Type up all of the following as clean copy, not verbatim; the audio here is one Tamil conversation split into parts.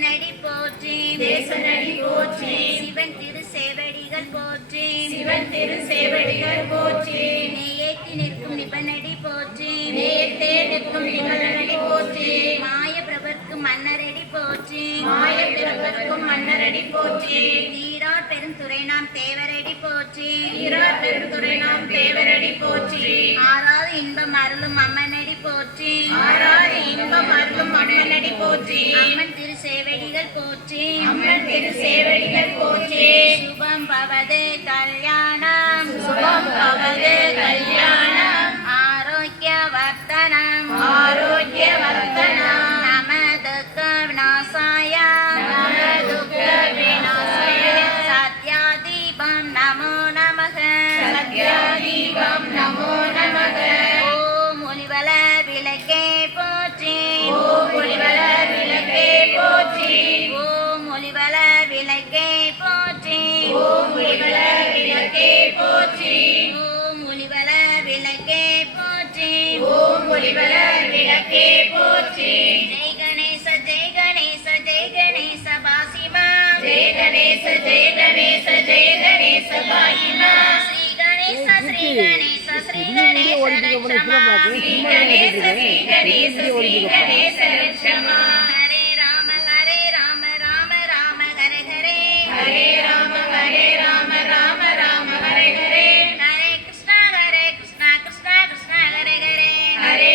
தேசநடி போற்றி தேசநடி போற்றி சிவன் திரு சேவடிகள் போற்றி சிவன் திரு சேவடிகள் போற்றி நேயேத்தி நிற்கும் நிபநடி போற்றி நேயத்தே நிற்கும் நிபநடி போற்றி மாய பிரபர்க்கும் மன்னரடி போற்றி மாய பிரபர்க்கும் மன்னரடி போற்றி தீரார் பெருந்துறை நாம் தேவரடி போற்றி தீரார் பெருந்துறை நாம் தேவரடி போற்றி ஆறாவது இன்பம் அருளும் அம்மனடி போற்றி ஆறாறு இன்பம் அருளும் அம்மனடி போற்றி அம்மன் திரு சேவடிகள் போற்றி அம்மன் திரு சேவடிகள் போற்றி சுபம் பவது கல்யாணம் சுபம் பவது கல்யாணம் ஆரோக்கிய வர்த்தனம் ஆரோக்கிய வர்த்தனம் நம துக்க விநாசாய நம துக்க விநாசாய சத்யாதீபம் நமோ நமக சத்யாதீபம் நமோ நமக ஓம் ஒளிவல விளக்கே போற்றி ஓம் ஒளிவளர் விளக்கே போற்றி ஓம் ஒளிவல விளக்கே போற்றி ஓம் ஒளிவளர் விளக்கே போற்றி ஓம் ஒளிவல விளக்கே போற்றி ஓம் ஒளிவளர் விளக்கே போற்றி ஜெய் கணேச ஜெய் கணேச ஜெய் கணேச பாசிமா ஜெய கணேச ஜெய கணேச ஜெய கணேச பாயிமா ஸ்ரீ கணேச ஸ்ரீ கணேச ஸ்ரீ கணேச ரட்சமா ஸ்ரீ கணேச ஸ்ரீ கணேச ஸ்ரீ கணேச ரட்சமா ஹரே ராம ராம ராம ஹரே ஹரே ஹரே ராம ராம ராம ஹரே ஹரே ஹரே கிருஷ்ண கிருஷ்ண கிருஷ்ண ஹரே ஹரே ஹரே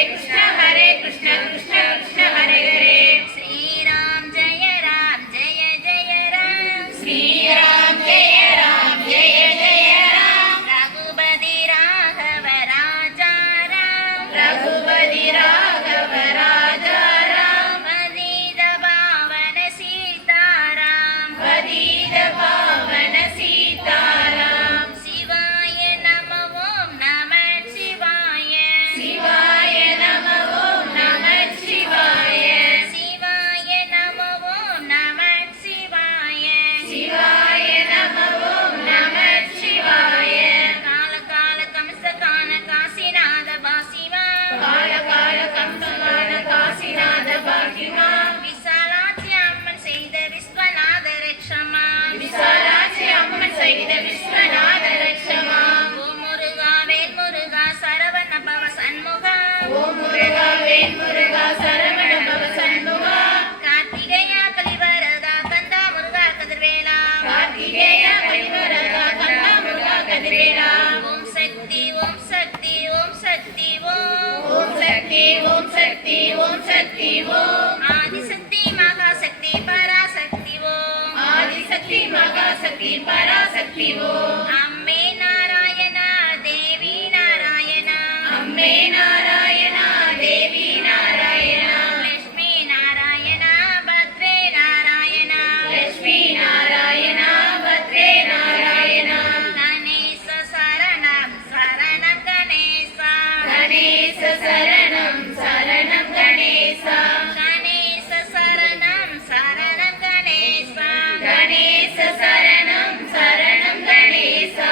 கிருஷ்ண கிருஷ்ண கிருஷ்ண ஹரே ஹரே ஸ்ரீராம் ஜெய ராம் ஜெய ஜெய ராம் ஸ்ரீராம் ஜெய ராம் ஜெய ஜெய ராம் ரகுபதி ராகவ ராஜா ராம் ரகுபதி ராகவ ராஜா ராம் பதீத பாவன சீதாராம் பதீத பாவன சீதாராம் சிவாய நம ஓம் நம சிவாய சிவாய நம ஓம் நம சிவாய சிவாய நம ஓம் நம சிவாய சிவாய நம ஓம் நம சிவாய கால கால கம்ச கான காசிநாத பாசிமா கால கால கம்சமான காசிநாத பாக்கிமா விசாலாட்சி அம்மன் செய்த விஸ்வநாத ரட்சமா விசாலாட்சி அம்மன் செய்த விஸ்வநாத ரட்சமா ஓம் முருகா வேல் முருகா சரவண பவ சண்முகா ஓம் முருகா வேல் முருகா சரவண பவ சண்முகா கார்த்திகேயா கலிவரதா கந்தா முருகா கதிர்வேலா கார்த்திகேயா கலிவரதா கந்தா முருகா கதிரேலா ஓம் சக்தி ஓம் சக்தி ஓம் சக்தி ஓம் ஓம் சக்தி ஓம் சக்தி ஓம் சக்தி ஓம் ஆதிசக்தி மகாசக்தி பராசக்தி ஓம் ஆதிசக்தி மகாசக்தி பராசக்தி ஓம் அம்மே நாராயணா தேவி நாராயணா அம்மே நாராயணா தேவி நாராயணா லட்சுமி நாராயணா பத்ரே நாராயணா லட்சுமி நாராயணா பத்ரே நாராயணா கணேச சரணம் சரணம் கணேசா கணேச சரணம் சரணம் கணேசா கணேச சரணம் சரணம் கணேசா கணேச சரணம் சரணம் கணேசா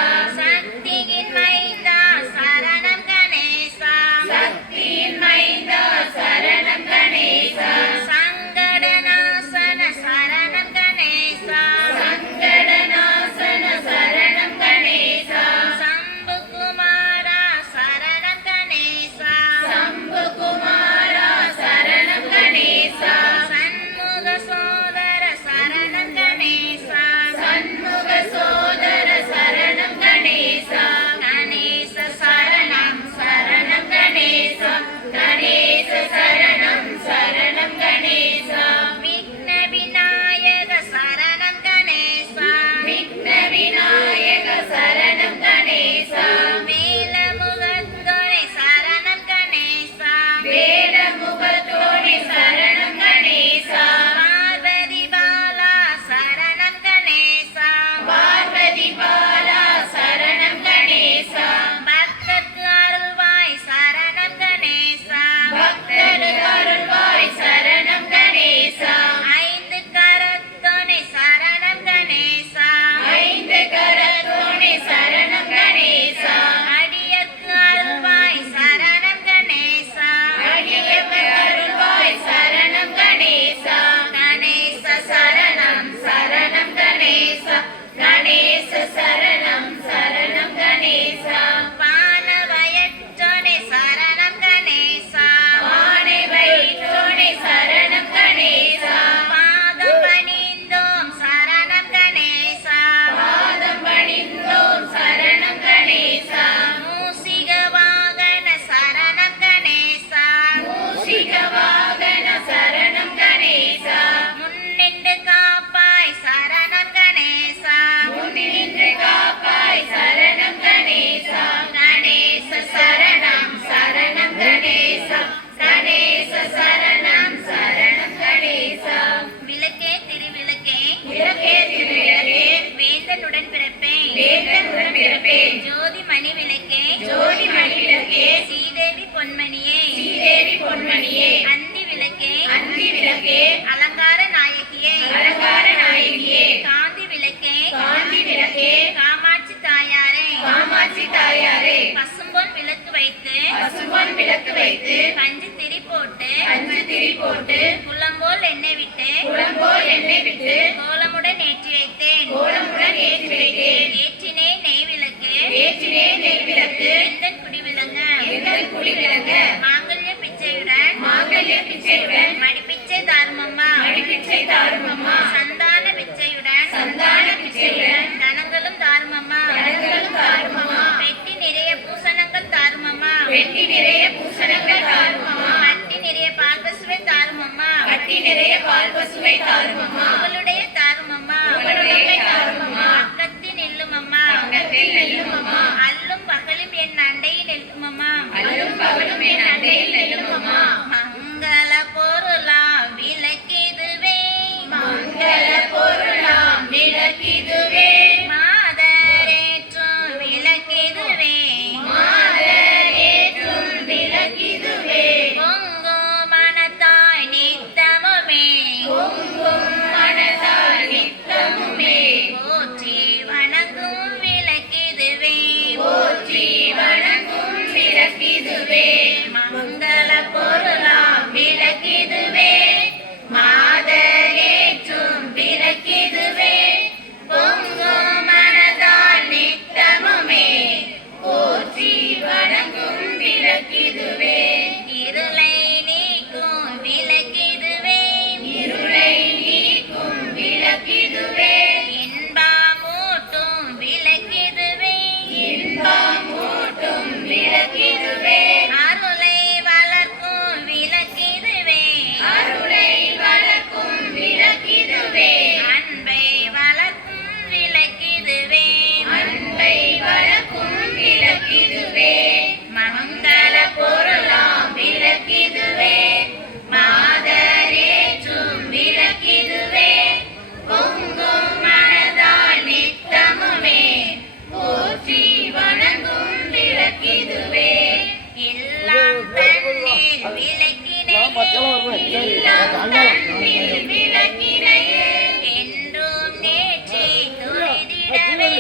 வைப்பேன். ஜோதி மணி விளக்கே ஜோதி மணி விளக்கே ஸ்ரீதேவி பொன்மணியே ஸ்ரீதேவி பொன்மணியே அந்தி விளக்கே அந்தி விளக்கே அலங்கார நாயகியே அலங்கார நாயகியே காந்தி விளக்கே காந்தி விளக்கே காமாட்சி தாயாரே காமாட்சி தாயாரே பசும்பொன் விளக்கு வைத்து பசும்பொன் விளக்கு வைத்து பஞ்சு திரி போட்டு அஞ்சு திரி போட்டு குளம்போல் எண்ணெய் விட்டு குளம்போல் எண்ணெய் விட்டு கோலமுடன் ஏற்றி வைத்தேன் கோலமுடன் ஏற்றி வைத்தேன். ஏற்றினேன் நெய் விளக்கு ஏற்றினேன் நெய் விளக்கு எந்தன் குடி விளங்க எங்கள் குடி விளங்க மாங்கல்ய பிச்சையுடன் மாங்கல்ய பிச்சையுடன் மடிப்பிச்சை தாருமம்மா மடிப்பிச்சை தாருமம்மா சந்தான பிச்சையுடன் சந்தான பிச்சையுடன் தனங்களும் தாருமம்மா தனங்களும் தாருமம்மா பெட்டி நிறைய பூசணங்கள் தாருமம்மா வெட்டி நிறைய பூசணங்கள் தாருமம்மா பட்டி நிறைய பால் பசுவை தாருமம்மா கட்டி நிறைய பால் பசுவை தாருமம்மா உங்களுடைய தாருமம்மா உங்களுடைய தாருமம்மா பக்கத்தில் நில்லுமம்மா பக்கத்தில் நெல்லுமம்மா அல்லும் பகலும் என் அண்டையில் நிற்குமம்மா அல்லும் பகலும் என் அண்டையில் நெல்லுமம்மா மங்கள பொருளாம் விளக்கிதுவே மங்கள பொருளாம் விளக்கிதுவே மாதரேற்றும் விளக்கிதுவே மாதரேற்றும் விளக்கிதுவே பொங்கும் மனத்தாய் நித்தமுமே பொங்கும் மனதால் நித்தமுமே போற்றி வணங்கும் விளக்கிதுவே போற்றி வணங்கும் விளக்கிதுவே மங்கள பொருளாம் விளக்கிதுவே மாதரேற்றும் விளக்கிதுவே பொங்கும் மனதால் நித்தமுமே போற்றி வணங்கும் விளக்கிதுவே இருளை நீக்கும் விளக்கிதுவே இருளை நீக்கும் விளக்கிதுவே இன்பமூட்டும் விளக்கிதுவே இன்பமூட்டும் விளக்கிதுவே அருளை வளர்க்கும் விளக்கிதுவே அருளை வளர்க்கும் விளக்கிதுவே அன்பை வளர்க்கும் விளக்கிதுவே அன்பை வளர்க்கும் விளக்கிதுவே மங்கள பொருளாம் விளக்கிதுவே மாதரேற்றும் விளக்கிதுவே பொங்கும் மனதால் நித்தமுமே போற்றி வணங்கும் விளக்கிதுவே எல்லாம் தண்ணீர் விளக்கினையே எல்லாம் தன்னில் விளக்கினையே என்றும் நேற்றி துரிதிடவே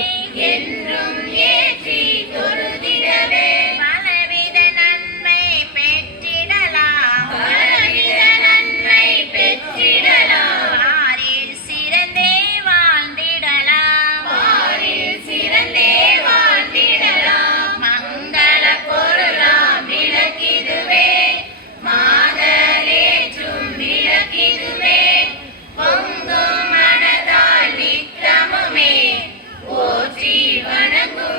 என்றும் ஏற்றி தொழுதிடவே பலவித நன்மை பெற்றிடலாம் பலவித நன்மை பெற்றிடலாம் பாரில் சிறந்தே வாழ்ந்திடலாம் பாரில் சிறந்தே வாழ்ந்திடலாம் மங்கள பொருளாம் விளக்கிதுவே மாதரேற்றும் விளக்கிதுவே பொங்கும் மனதால் நித்தமுமே போற்றி வணங்கும்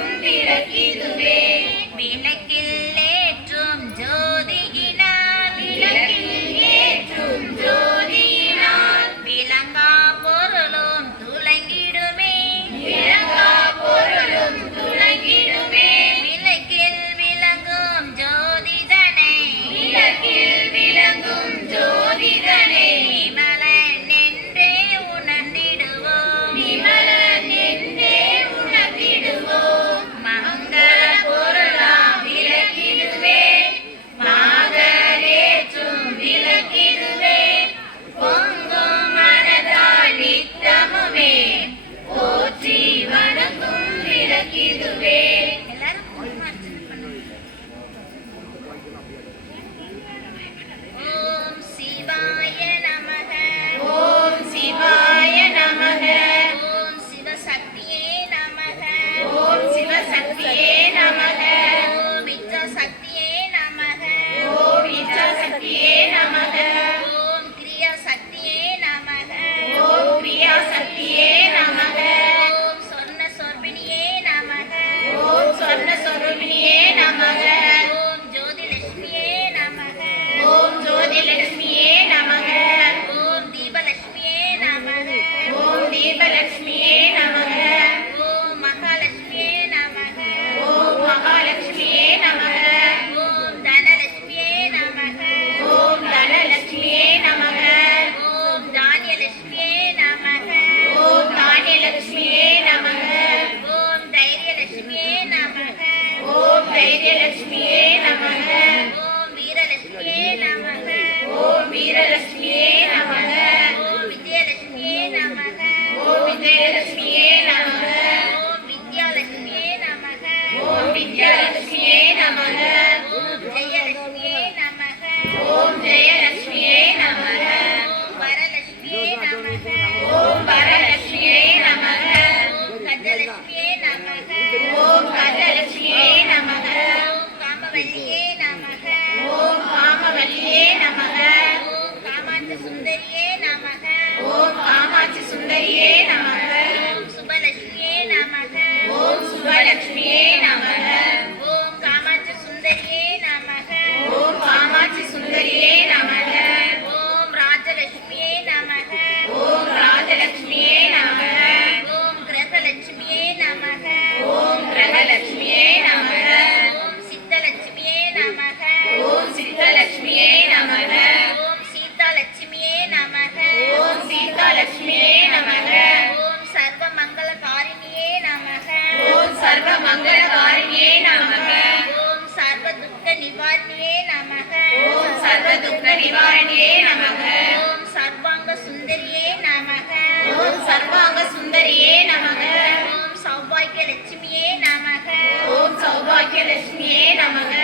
நமக.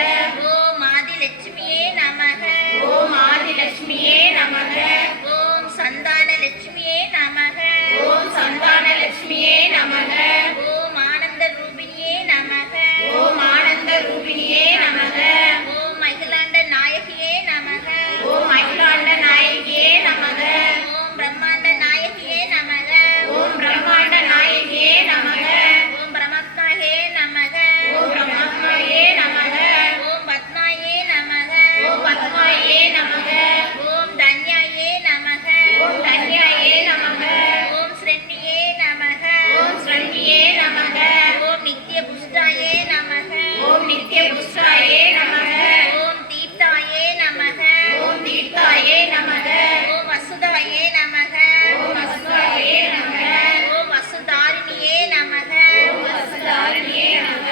ஓம் ஆதிலட்சுமியே நமக. ஓம் ஆதிலட்சுமியே நமக. ஓம் சந்தான லட்சுமியே நமக. ஓம் சந்தான லட்சுமியே நமக. ஓம் ஆனந்த ரூபிணியே நமக. ஓம் ஆனந்த ரூபிணியே நமக. ஓம் மகிழாண்ட நாயகியே நமக. ஓம் அகிலாண்ட நாயகியே நமக. ஓம் பிரம்மாண்ட நாயகியே நமக. ஓம் பிரம்மாண்ட நாயகியே நமக. ஓம் பிரமத்மாயே நமக. ஓம் பிரம்மாயே நமக. ஓம் பத்மாயே நமக. ஓம் பத்மாயே நமக. ஓம் தன்யாயே நமக. ஓம் தன்யாயே நமக. ஓம் ஸ்ரண்யே நமக. ஓம் ஸ்ரண்யே நமக. ஓம் நித்ய புஷ்டாயே நமக. ஓம் நித்ய புஷ்டாயே நமக. ஓம் தீர்த்தாயே நமக. ஓம் தீர்த்தாயே நமக. ஓம் வசுதாயே நமக. ஓம் வசுதாயே நமக. ஓம் வசுதாரிணியே நமக. ஓம் வசுதாரிணியே நமக.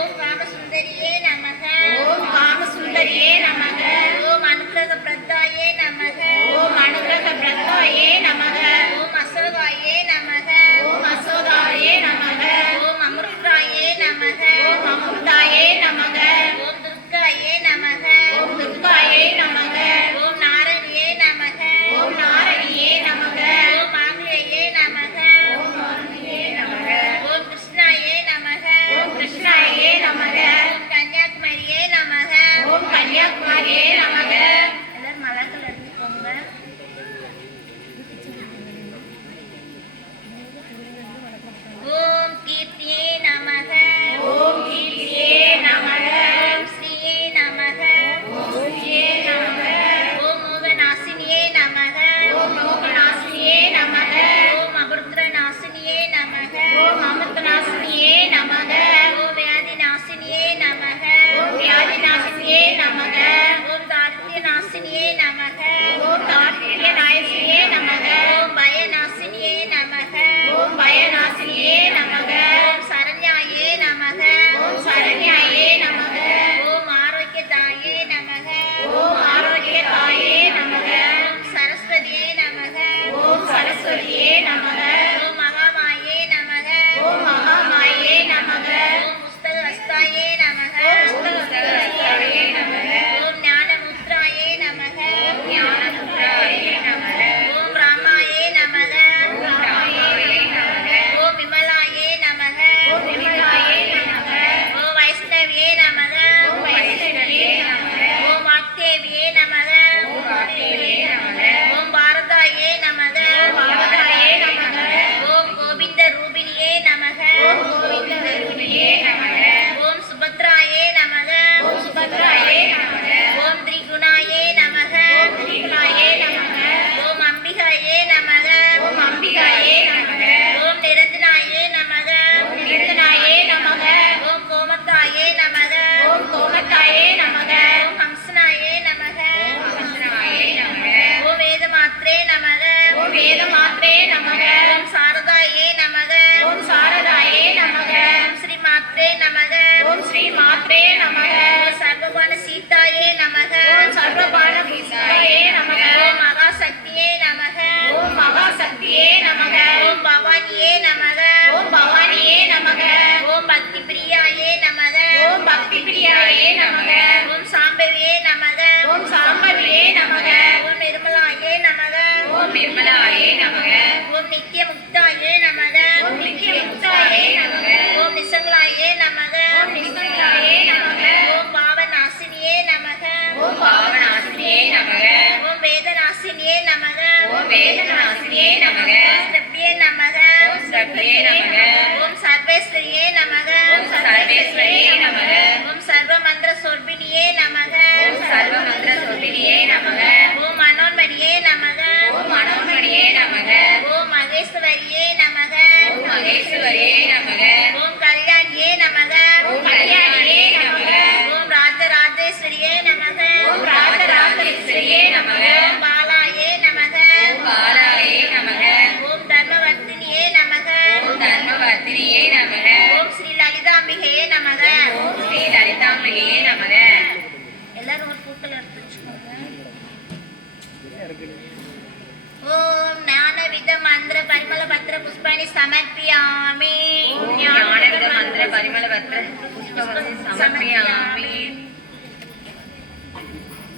ஓம் காமசுந்தரியே நமக. ஓம் காமசுந்தரியே நமக. ஓம் அனுக்கிரக பிரதாயே நமக. ஓம் அனுகிரக பிரதாயே நமக. ஓம் அசோகாயே நமக. ஓம் அசோதாயே நமக. ஓம் அமிர்தாயே நமக. ஓம் அமிர்தாயே நமக. ஓம் துர்காயே நமக. ஓம் துர்காயே நமக. ஓம் நாரணியே நமக. ஓம் நாரணியே நமக. ஓம் ஆங்கிலேயே நமக. ஓம் வாணியே நமக. ஓம் கிருஷ்ணாயே நமக. ஓம் கிருஷ்ணாயே நமக. ஓம் கன்னியாகுமரியே நமக. ஓம் கன்னியாகுமரியே நமக. எல்லாரும் மலர்கள் எடுத்துக்கோங்க. ஓம் கீர்த்தியே நமக. ஓம் கீர்த்தியே நமக. ஓம் ஸ்ரீயே நமக. ஓம் ஸ்ரீயே நமக. ஓம் மோகநாசினியே நமக. ஓம் லோகநாசினியே நமக. ஓம் அபுருத்ரநாசினியே நமக. ஓம் அமிர்தநாசினியே நமக. ஓம் வியாதிநாசினியே நமக. ஓம் வியாதிநாசினியே நமக. ஓம் தாரித்யநாசினியே நமக. ஓம் தார்த்திய நாயகியே நமக. ஓம் பயநாசினியே நமக. ஓம் பயநாசினியே நமக. ஓம் சரண்யாயே நமக. ஓம் சரண்யாயே நமக. ஓம் ஆரோக்கியதாயே நமக. ஓம் ஆரோக்கியதாயே நமக. ஓம் சரஸ்வதியே நமக. ஓம் சரஸ்வதியே நமக. ஓம் மகாமாயே நமக. ஓம் மகாமாயே நமக. ஓம் புஸ்தகஸ்தாயே நமக. ஓம் புஸ்தகஸ்தாயே நமக. ஓம் ஞானமுத்ராயே நமக. ஓம் ஞானமுத்ராயே நமக. ஓம் ராமாயே நமக. ஓம் ராமாயே நமக. ஓம் விமலாயே நமக. ஓம் விமலாயே நமக. ஓம் வைஷ்ணவியே நமக. ஓம் வைஷ்ணவியே நமக. ஓம் வாக்தேவியே நமக. ஓம் வாக்தேவியே நமக. ஓம் பாரதாயே நமக. ஓம் பாரதாயே நமக. ஓம் கோவிந்த ரூபிணியே நமக. ஓம் கோவிந்த ரூபிணியே நமக. ஓம் சுபத்ராயே நமக. ஓம் சுபத்ராயே நமக. ஓம் திரிகுணாயே நமக. ஓம் திரிகுணாயே நமக. ஓம் அம்பிகாயே நமக. ஓம் அம்பிகாயே நமக. ஓம் நிரஞ்சனாயே நமக. ஓம் நிரஞ்சனாயே நமக. ஓம் கோமத்தாயே நமக. ஓம் கோமத்தாயே நமக. ஓம் ஹம்சனாயே நமக. ஓம் ஹம்சனாயே நமக. ஓம் வேதமாத்ரே நமக. ஓம் வேதமாத்ரே நமக. ஓம் சாரதாயே நமக. ஓம் சாரதாயே நமக. ஓம் ஸ்ரீ மாத்ரே நமக. ஓம் ஸ்ரீ மாத்ரே நமக. ஓம் சர்வபான சீதாயே நமக. ஓம் சர்வபான சீதாயே நமக. ஓம் மகாசக்தியே நமக. ஓம் மகாசக்தியே நமக. ஓம் பவானியே நமக. ஓம் பவானியே நமக. ஓம் பக்தி பிரியாயே நமக. ஓம் பக்தி பிரியாயே நமக. ஓம் சாம்பவியே நமக. ஓம் சாம்பவியே நமக. ஓம் நிர்மலாயே நமக. ஓம் நிர்மலாயே நமக. ஓம் நித்ய முக்தாயே நமக. ஓம் நித்ய முக்தாயே நமக. ஓம் நிசங்களாயே நமக. ஓம் நிசங்களாயே நமக. ஓம் பாவநாசினியே நமக. ஓம் பாவநாசினியே நமக. ஓம் வேதநாசினியே நமக. ஓம் வேதநாசினியே நமக. ஓம் ஸ்ரப்யே நமக. ஓம் ஸ்ரப்யே நமக. ஓம் சர்வேஸ்வரியே நமக. ஓம் சர்வேஸ்வரியே நமக. ஓம் சர்வமந்திர சொர்பிணியே நமக. ஓம் சர்வமந்திர சொர்பிணியே நமக. ஓம் மனோன்மணியே நமக. ஓம் மனோன்மணியே நமக. ஓம் மகேஸ்வரியே நமக. ஓம் மகேஸ்வரியே நமக. ஓம் கல்யாணியே நமக. ஓம் கல்யாணியே நமக. ஓம் ராஜராஜேஸ்வரியே நமக. ஓம் ராஜராஜேஸ்வரியே நமக. ஓம் பாலாயே நமக. ஓம் பாலாயே நமக. ஓம் தர்மவர்த்தினியே நமக. ஓம் தர்மவர்த்தினியே நமக. ஓம் ஸ்ரீ லலிதாம்பிகையே நமக. ஓம் ஸ்ரீ லலிதாம்பிகையே நமக. எல்லாரும் ஒரு பூக்கள் எடுத்து வச்சுக்கோங்க. ஓம் ஞானவித மந்திர பரிமள பத்திர புஷ்பாணி சமர்ப்பியாமி. ஞானவித மந்திர பரிமள பத்திர புஷ்பவதி சமர்ப்பயாமி.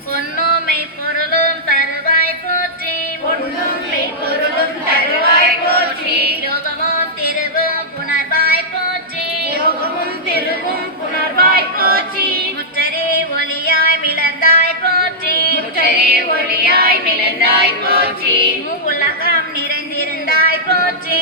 பொன்னுமை பொருளும் தருவாய் போற்றி பொன்னும் மெய்ப்பொருளும் தருவாய் போற்றி யோகமும் திருவும் புணர்வாய் போற்றி யோகமும் திருவும் புணர்வாய் போற்றி முற்றரே ஒளியாய் மிளர்ந்தாய் போற்றி முற்றரே ஒளியாய் மிளந்தாய் போற்றி உலகம் நிறைந்திருந்தாய் போற்றி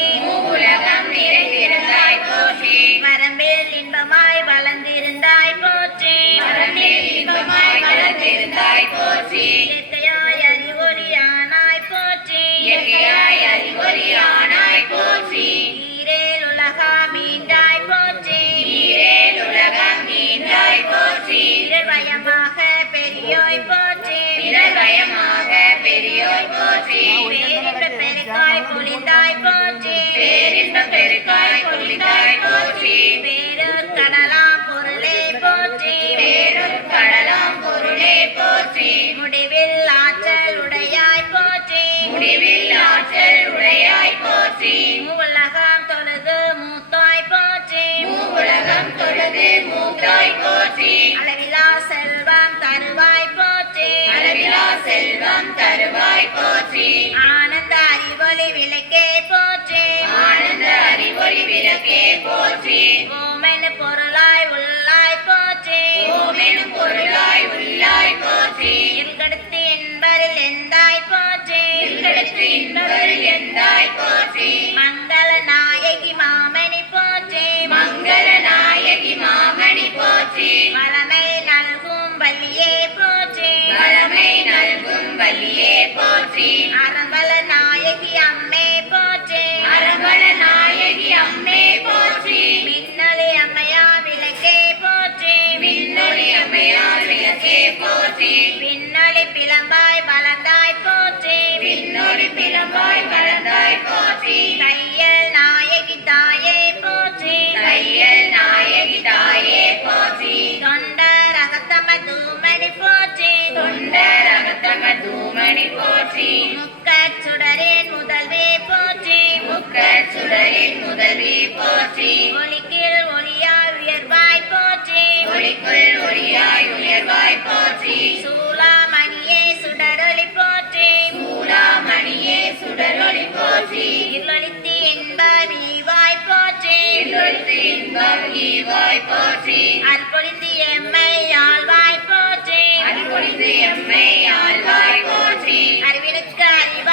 உலகம் நிறைந்திருந்தாய் போற்றி வரம்பில் இன்பமாய் வளர்ந்திருந்தாய் போற்றி மரமேல் இன்பமாய் வளர்ந்திருந்தாய் போற்றி இயற்கையாய் அறிவொளியானாய் போற்றி இயற்கையாய் அறிவொளியானாய் போற்றி ஈரேல் உலகம் மீண்டாய் போற்றி ஈரேல் உலகம் மீண்டாய் போற்றி இருவயமாக பெரியோய் போற்றி நிரவயமாக பெரியோய் போற்றி பேரின்ப பெருக்காய் பொழிந்தாய் போற்றி பேரின்ப பெருக்காய் பொழிந்தாய் போற்றி பேரூர் கடலாம் பொருளே போற்றி பேரும் கடலாம் பொருளே போற்றி முடிவில் ஆற்றல் உடையாய் போற்றி முடிவில் ஆற்றல் உடையாய் போற்றி உலகம் தொழுது மூத்தாய் போற்றி உலகம் தொழுது மூத்தாய் போற்றி அளவிலா செல்வம் தருவாய் போற்றி அளவிலா செல்வம் தருவாய் போற்றி ஆனந்த அறிவொளி விளக்கே போற்றி ஆனந்த அறிவொளி விளக்கே போற்றி ஓமென பொருளாய் உள்ளாய் போற்றி ஓமெனும் பொருளாய் உள்ளாய் போற்றி இருகடுத்து என்பரில் எந்தாய் போற்றி இருகடுத்து இன்பரில் எந்தாய் போற்றி மங்கள நாயகி மாமணி போற்றி மங்கள நாயகி மாமணி போற்றி வளமை நல்கும் வள்ளியே போற்றி வளமை நல்கும் வலியே போற்றி அறம்பல நாயகி அம்மே போற்றி அரவண நாயகி அம்மே போற்றி மின்னலி அம்மையா விளக்கே போற்றி மின்னொளி அம்மையார் விளக்கே போற்றி பின்னொலி பிளம்பாய் வளர்ந்தாய் போற்றி பின்னொளி பிளம்பாய் வளர்ந்தாய் போற்றி தையல் நாயகி தாயே போற்றி தையல் நாயகி தாயே போற்றி தொண்டர் அகத்தம தூமணி போற்றி தொண்டர் அகத்தம தூமணி போற்றி முக்கட் சுடரின் முதல்வே போற்றி முக்கட் சுடரின் முதல்வி போற்றி ஒளிக்கில் ஒளியாய் உயர்வாய் போற்றி ஒளிக்குள் ஒளியாய் உயர்வாய் போற்றி சூளாமணியே சுடரொளி போற்றி சூடாமணியே சுடரொளி போற்றி இருளொளித்து இன்ப வீவாய் போற்றி இருளொளித்து இன்பம் ஈவாய் போற்றி அற்பொழித்து எம்மை ஆழ்வாய் போற்றி அன்பொழிந்து எம்மை ஆழ்வாய் போற்றி அறிவினுக்கு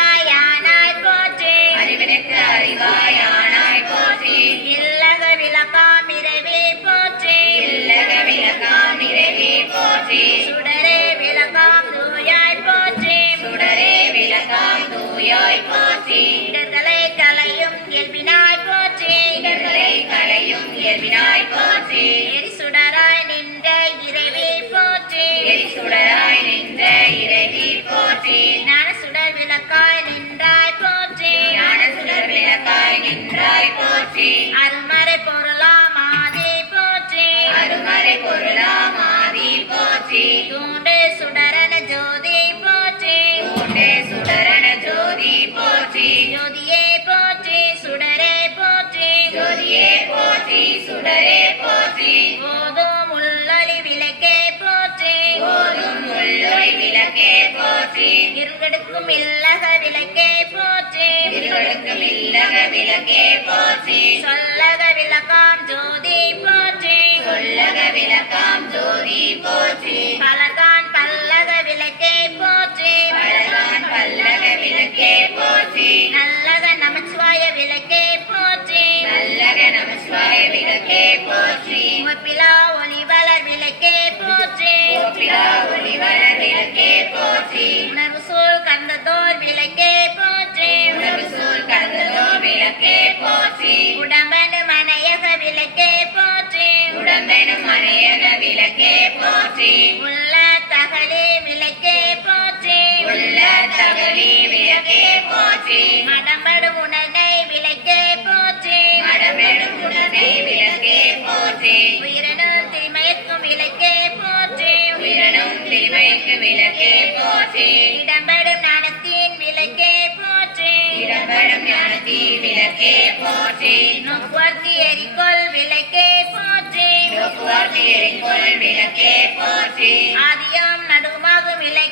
அறிவாயானாய் போற்றி அறிவினுக்கு அறிவாய் ஆனாய் போற்றி இல்லக விளக்காம் இறைவே போற்றி இல்லக விளக்காம் நிறைவே போற்றி சுடரே விளக்காம் தூயாய் போற்றி சுடரே விளக்காம் தூயாய் போற்றி இடர்களை கலையும் இயல்பினாய் போற்றி இடர்களை களையும் இயல்பினாய் போற்றி எரி சுடராய் நின்ற இறைவே போற்றி எரிசுடராய் நின்ற இறைவி போற்றி ஞான சுடர் விளக்காய் நின்றாய் போற்றி ஞான சுடர் விளக்காய் நின்றாய் போற்றி அருமறை பொருளாம் ஆதி போற்றி அருமறை பொருளாம் ஆதி போற்றி தூண்டு சுடரன ஜோதி போற்றி தூண்டே சுடரண ஜோதி போற்றி ஜோதியே போற்றி சுடரே போற்றி ஜோதியே போற்றி சுடரே போற்றி போதும் உள்ளொளி விளக்கே போற்றி போதும் உள்ளொளி விளக்கே போற்றி இருகடுக்கும் இல்லக விளக்கே போற்றி இருளுக்கும் இல்லக விளக்கே போற்றி சொல்லக விளக்காம் ஜோதி போற்றி சொல்லக விளக்காம் ஜோதி போற்றி பலகான் பல்லக விளக்கே போற்றி பலகான் பல்லக விளக்கே போற்றி நல்லக நமச்சிவாய விளக்கே போற்றி நல்லக நமசிவாய விளக்கே போற்றி ஒப்பிலா ஒளிவளர் விளக்கே போற்றி கோபிலா ஒளிவளர் விளக்கே போற்றி உணர்வு சூழ் கந்ததோர் விளக்கே போற்றி உணவு சூழ் கலந்ததோ விளக்கே போற்றி உடம்பனு மனையக விளக்கே போற்றி உடம்பெனும் மனையக விளக்கே போற்றி உள்ள தகலே விளக்கே போற்றி உள்ள தகலி விளக்கே போற்றி மடம்படு உணனை விளக்கே போற்றி மடமெடும் உணவை விளக்கே போற்றி உயிரினும் திரிமயக்கும் விளக்கே போற்றி உயிரனும் திரிமைக்கு விளக்கே போற்றி இடம்படும் ஞானத்தின் விளக்கே போற்றி இடம்பெடும் ஞானத்தி விளக்கே போற்றி நோக்குவர்த்தி எரிகொள் விளக்கே போற்றி நோக்குவார்த்தி எரிகொள் விளக்கே போற்றி ஆதியம் நடுமாகும் விளக்கே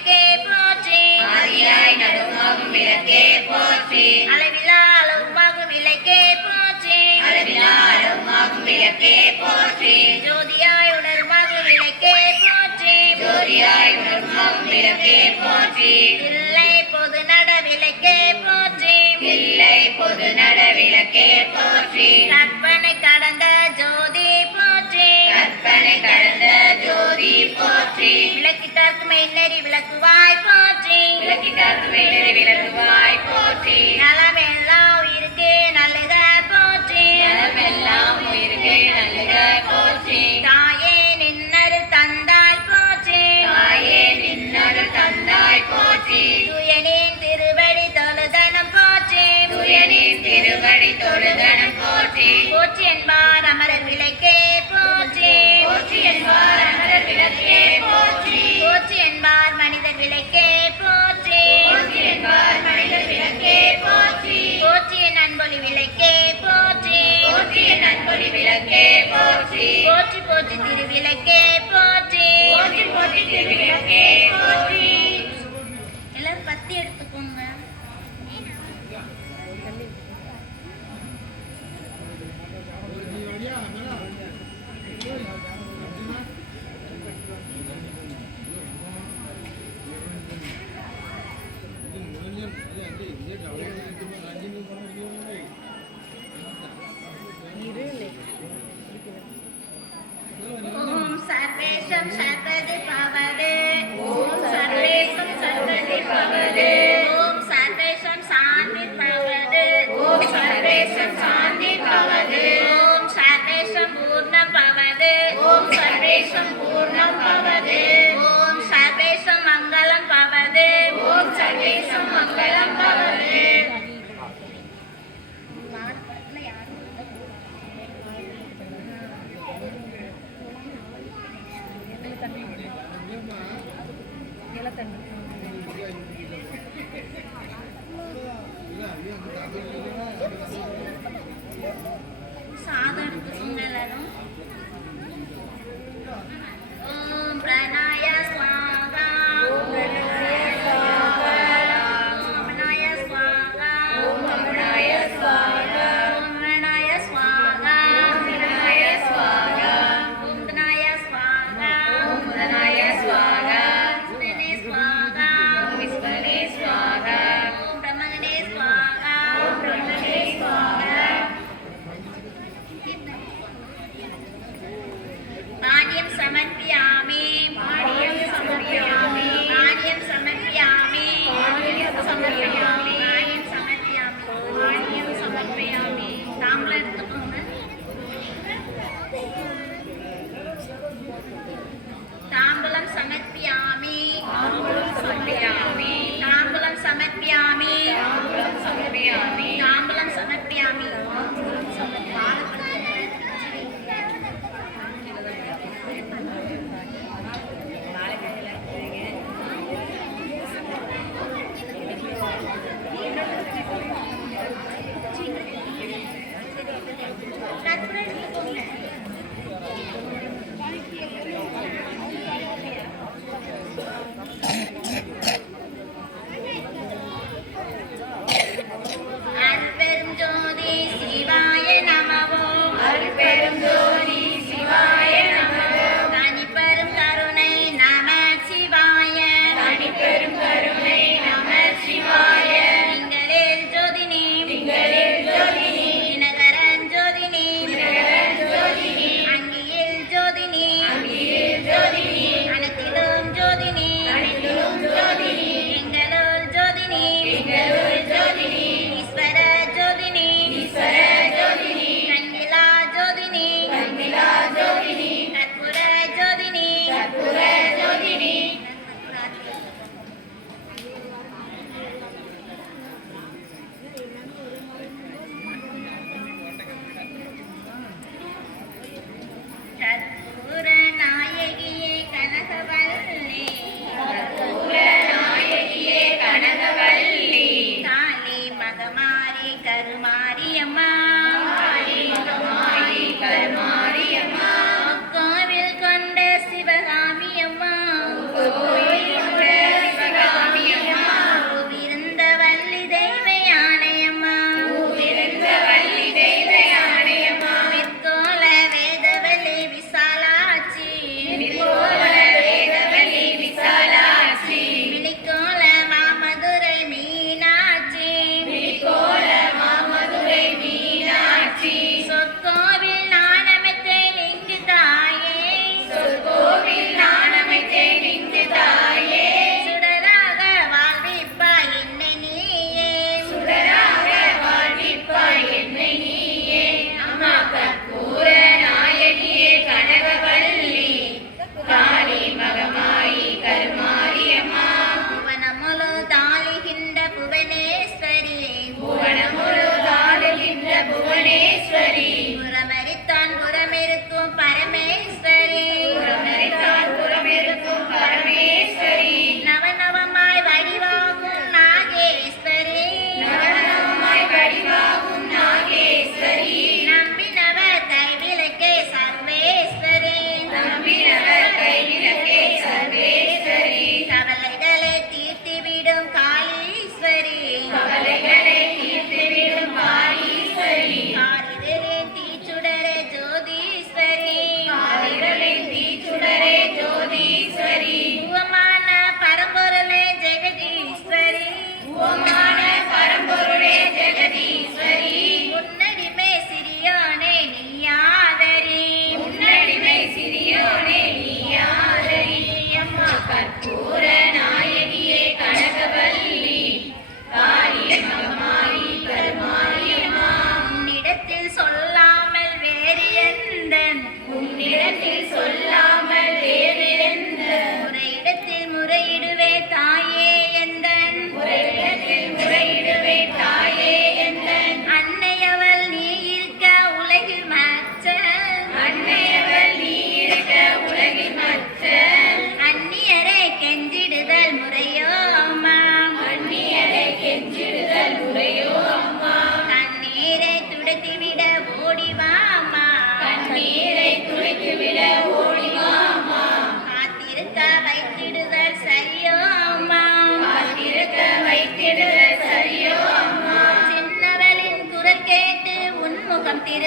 ஜோதியாய் நடுவாகும் விளக்கே போற்றி அளவிலா அளவுமாகும் விளக்கே போற்றி அளவிலா அளவுமாகும் விளக்கே போற்றி ஜோதியாய் உணர்வாகும் விளக்கே போற்றி ஜோதியாய் உணர்வாகும் விளக்கே போற்றி இல்லை பொது நட விளக்கே போற்றி இல்லை பொது நட விளக்கே போற்றி கற்பனை கடந்த ஜோதி போற்றி கற்பனை கடந்த ஜோதி போற்றி விளக்கிட்டார்க்கு மெய்நெறி விளக்குவாய் போற்றி விளக்கிட்டார்க்கு மெய்நெறி விளக்குவாய் போற்றி நலமெல்லாம் உயிருக்கு நல்லத போற்றி நலமெல்லாம் உயிர்க்கே நல்லத போற்றி தாயே நின்னரு தந்தாய் போற்றி தாயே நின்னருள் தந்தாய் போற்றி துயனின் திருவடி தொழுதனம் போற்றி துயனின் திருவடி தொழுதனம் போற்றி போற்றி என்பார் அமரர் விளக்கே போற்றி போற்றி என்பார் அமரர் விளக்கே போற்றி போற்றி என்பார் மனிதர் விளக்கே போற்றி போற்றி என்பார் மனிதர் விளக்கே போற்றி போற்றி என் அன்பொலி விளக்கே போற்றி போற்றி என் அன்பொலி விளக்கே போற்றி போற்றி போற்றி திருவிளக்கே போற்றி போற்றி போற்றி திருவிளக்கே போற்றி எல்லாரும் பத்தி எடுத்துக்கோங்க ஓம் சர்வேஷம் சர்வதி பவது ஓம் சர்வேஷம் சர்வதி பவது ஓம் சர்வேஷம் சாந்தி பவது